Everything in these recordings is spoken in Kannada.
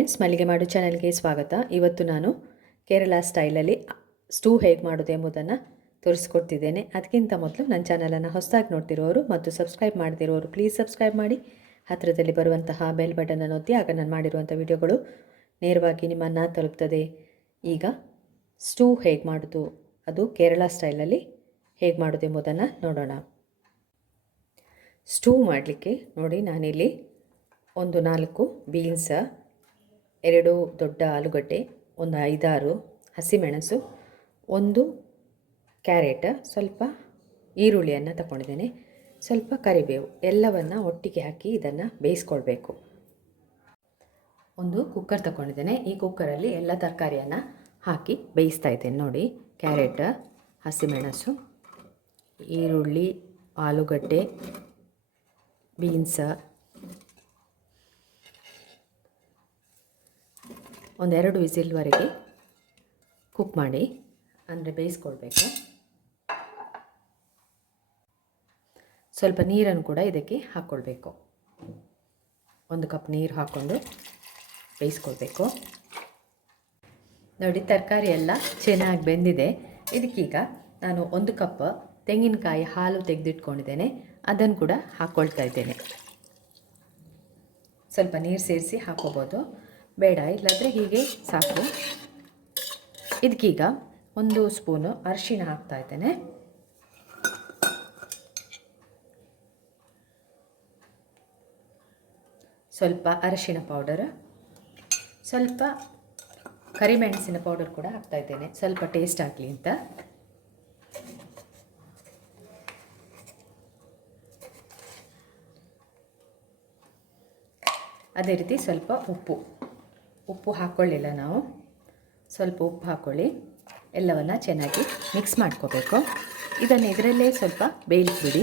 ಫ್ರೆಂಡ್ಸ್, ಮಲ್ಲಿಗೆಮಾಡು ಚಾನೆಲ್ಗೆ ಸ್ವಾಗತ. ಇವತ್ತು ನಾನು ಕೇರಳ ಸ್ಟೈಲಲ್ಲಿ ಸ್ಟೂ ಹೇಗೆ ಮಾಡೋದು ಎಂಬುದನ್ನು ತೋರಿಸ್ಕೊಡ್ತಿದ್ದೇನೆ. ಅದಕ್ಕಿಂತ ಮೊದಲು ನನ್ನ ಚಾನಲನ್ನು ಹೊಸದಾಗಿ ನೋಡ್ತಿರೋರು ಮತ್ತು ಸಬ್ಸ್ಕ್ರೈಬ್ ಮಾಡ್ತಿರೋರು ಪ್ಲೀಸ್ ಸಬ್ಸ್ಕ್ರೈಬ್ ಮಾಡಿ, ಹತ್ತಿರದಲ್ಲಿ ಬರುವಂತಹ ಬೆಲ್ ಬಟನನ್ನು ಒತ್ತಿ. ಆಗ ನಾನು ಮಾಡಿರುವಂಥ ವಿಡಿಯೋಗಳು ನೇರವಾಗಿ ನಿಮ್ಮನ್ನು ತಲುಪ್ತದೆ. ಈಗ ಸ್ಟೂ ಹೇಗೆ ಮಾಡೋದು, ಅದು ಕೇರಳ ಸ್ಟೈಲಲ್ಲಿ ಹೇಗೆ ಮಾಡೋದು ಎಂಬುದನ್ನು ನೋಡೋಣ. ಸ್ಟೂ ಮಾಡಲಿಕ್ಕೆ ನೋಡಿ, ನಾನಿಲ್ಲಿ ಒಂದು 4 ಬೀನ್ಸ್, 2 ದೊಡ್ಡ ಆಲೂಗಡ್ಡೆ, ಒಂದು 5-6 ಹಸಿಮೆಣಸು, 1 ಕ್ಯಾರೆಟ್, ಸ್ವಲ್ಪ ಈರುಳ್ಳಿಯನ್ನು ತಗೊಂಡಿದ್ದೇನೆ, ಸ್ವಲ್ಪ ಕರಿಬೇವು, ಎಲ್ಲವನ್ನು ಒಟ್ಟಿಗೆ ಹಾಕಿ ಇದನ್ನು ಬೇಯಿಸ್ಕೊಳ್ಬೇಕು. ಒಂದು ಕುಕ್ಕರ್ ತಗೊಂಡಿದ್ದೇನೆ. ಈ ಕುಕ್ಕರಲ್ಲಿ ಎಲ್ಲ ತರಕಾರಿಯನ್ನು ಹಾಕಿ ಬೇಯಿಸ್ತಾ ಇದ್ದೇನೆ. ನೋಡಿ, ಕ್ಯಾರೆಟ್, ಹಸಿಮೆಣಸು, ಈರುಳ್ಳಿ, ಆಲೂಗಡ್ಡೆ, ಬೀನ್ಸ್, ಒಂದು 2 ವಿಸಿಲ್ವರೆಗೆ ಕುಕ್ ಮಾಡಿ, ಅಂದರೆ ಬೇಯಿಸ್ಕೊಳ್ಬೇಕು. ಸ್ವಲ್ಪ ನೀರನ್ನು ಕೂಡ ಇದಕ್ಕೆ ಹಾಕ್ಕೊಳ್ಬೇಕು. 1 ಕಪ್ ನೀರು ಹಾಕ್ಕೊಂಡು ಬೇಯಿಸ್ಕೊಳ್ಬೇಕು. ನೋಡಿ, ತರಕಾರಿ ಎಲ್ಲ ಚೆನ್ನಾಗಿ ಬೆಂದಿದೆ. ಇದಕ್ಕೀಗ ನಾನು 1 ಕಪ್ ತೆಂಗಿನಕಾಯಿ ಹಾಲು ತೆಗೆದಿಟ್ಕೊಂಡಿದ್ದೇನೆ, ಅದನ್ನು ಕೂಡ ಹಾಕ್ಕೊಳ್ತಾ ಇದ್ದೇನೆ. ಸ್ವಲ್ಪ ನೀರು ಸೇರಿಸಿ ಹಾಕ್ಕೋಬೋದು, ಬೇಡ ಇಲ್ಲಾಂದರೆ ಹೀಗೆ ಸಾಕು. ಇದಕ್ಕೀಗ 1 ಸ್ಪೂನು ಅರಿಶಿಣ ಹಾಕ್ತಾ ಇದ್ದೇನೆ. ಸ್ವಲ್ಪ ಅರಿಶಿಣ ಪೌಡರ್, ಸ್ವಲ್ಪ ಕರಿಮೆಣಸಿನ ಪೌಡರ್ ಕೂಡ ಹಾಕ್ತಾ ಇದ್ದೇನೆ, ಸ್ವಲ್ಪ ಟೇಸ್ಟ್ ಆಗಲಿ ಅಂತ. ಅದೇ ರೀತಿ ಸ್ವಲ್ಪ ಉಪ್ಪು ಹಾಕ್ಕೊಳ್ಳಿಲ್ಲ ನಾವು, ಸ್ವಲ್ಪ ಉಪ್ಪು ಹಾಕ್ಕೊಳ್ಳಿ. ಎಲ್ಲವನ್ನು ಚೆನ್ನಾಗಿ ಮಿಕ್ಸ್ ಮಾಡ್ಕೋಬೇಕು. ಇದನ್ನು ಇದರಲ್ಲೇ ಸ್ವಲ್ಪ ಬೇಯಿಸ್ಬಿಡಿ.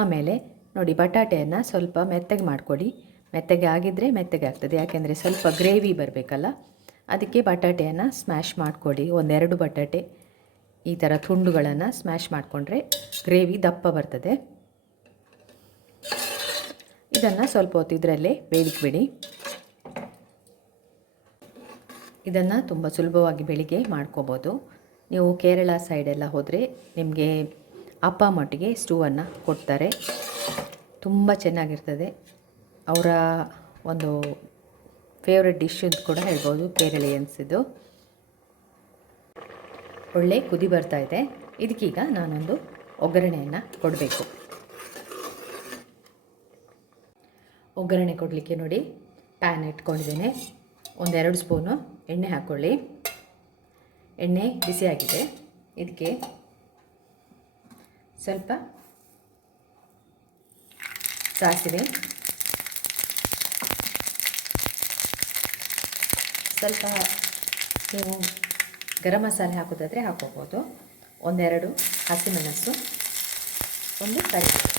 ಆಮೇಲೆ ನೋಡಿ, ಬಟಾಟೆಯನ್ನು ಸ್ವಲ್ಪ ಮೆತ್ತಗೆ ಮಾಡ್ಕೊಳ್ಳಿ. ಮೆತ್ತಗೆ ಆಗಿದ್ದರೆ ಮೆತ್ತಗೆ ಆಗ್ತದೆ, ಯಾಕೆಂದರೆ ಸ್ವಲ್ಪ ಗ್ರೇವಿ ಬರಬೇಕಲ್ಲ, ಅದಕ್ಕೆ ಬಟಾಟೆಯನ್ನು ಸ್ಮ್ಯಾಶ್ ಮಾಡಿಕೊಡಿ. 1-2 ಬಟಾಟೆ ಈ ಥರ ತುಂಡುಗಳನ್ನು ಸ್ಮ್ಯಾಶ್ ಮಾಡಿಕೊಂಡ್ರೆ ಗ್ರೇವಿ ದಪ್ಪ ಬರ್ತದೆ. ಇದನ್ನು ಸ್ವಲ್ಪ ಹೊತ್ತು ಇದರಲ್ಲೇ ಬೇಯಿಸ್ಬಿಡಿ. ಇದನ್ನು ತುಂಬ ಸುಲಭವಾಗಿ ಬೆಳಿಗ್ಗೆ ಮಾಡ್ಕೋಬೋದು. ನೀವು ಕೇರಳ ಸೈಡೆಲ್ಲ ಹೋದರೆ ನಿಮಗೆ ಅಪ್ಪಮ್ ಒಟ್ಟಿಗೆ ಸ್ಟೂವನ್ನು ಕೊಡ್ತಾರೆ, ತುಂಬ ಚೆನ್ನಾಗಿರ್ತದೆ. ಅವರ ಒಂದು ಫೇವ್ರೆಟ್ ಡಿಶ್ ಅಂತ ಕೂಡ ಹೇಳ್ಬೋದು, ಕೇರಳಿಯನ್ಸಿದು. ಒಳ್ಳೆ ಕುದಿ ಬರ್ತಾ ಇದೆ. ಇದಕ್ಕೀಗ ನಾನೊಂದು ಒಗ್ಗರಣೆಯನ್ನು ಕೊಡಬೇಕು. ಒಗ್ಗರಣೆ ಕೊಡಲಿಕ್ಕೆ ನೋಡಿ, ಪ್ಯಾನ್ ಇಟ್ಕೊಂಡಿದ್ದೇನೆ. 1-2 ಸ್ಪೂನು ಎಣ್ಣೆ ಹಾಕ್ಕೊಳ್ಳಿ. ಎಣ್ಣೆ ಬಿಸಿಯಾಗಿದೆ. ಇದಕ್ಕೆ ಸ್ವಲ್ಪ ಸಾಸಿವೆ, ಸ್ವಲ್ಪ ನೀವು ಗರಂ ಮಸಾಲೆ ಹಾಕೋದಾದರೆ ಹಾಕೋಬೋದು, 1-2 ಹಸಿಮೆಣಸು, 1 ಕರಿಬೇವು.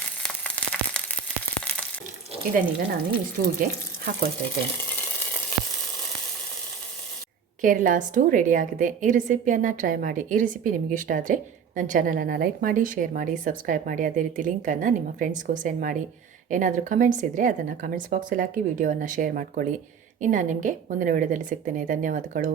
ಇದನ್ನೀಗ ನಾನು ಈ ಸ್ಟೂಗೆ ಹಾಕ್ಕೊಳ್ತಾ ಇದ್ದೇನೆ. ಕೇರಳ ಸ್ಟೂ ರೆಡಿಯಾಗಿದೆ. ಈ ರೆಸಿಪಿಯನ್ನು ಟ್ರೈ ಮಾಡಿ. ಈ ರೆಸಿಪಿ ನಿಮಗೆ ಇಷ್ಟ ಆದರೆ ನನ್ನ ಚಾನಲನ್ನು ಲೈಕ್ ಮಾಡಿ, ಶೇರ್ ಮಾಡಿ, ಸಬ್ಸ್ಕ್ರೈಬ್ ಮಾಡಿ. ಅದೇ ರೀತಿ ಲಿಂಕನ್ನು ನಿಮ್ಮ ಫ್ರೆಂಡ್ಸ್ಗೂ ಸೆಂಡ್ ಮಾಡಿ. ಏನಾದರೂ ಕಮೆಂಟ್ಸ್ ಇದ್ದರೆ ಅದನ್ನು ಕಮೆಂಟ್ಸ್ ಬಾಕ್ಸಲ್ಲಿ ಹಾಕಿ ವಿಡಿಯೋವನ್ನು ಶೇರ್ ಮಾಡ್ಕೊಳ್ಳಿ. ಇನ್ನು ನಿಮಗೆ ಮುಂದಿನ ವಿಡಿಯೋದಲ್ಲಿ ಸಿಗ್ತೇನೆ. ಧನ್ಯವಾದಗಳು.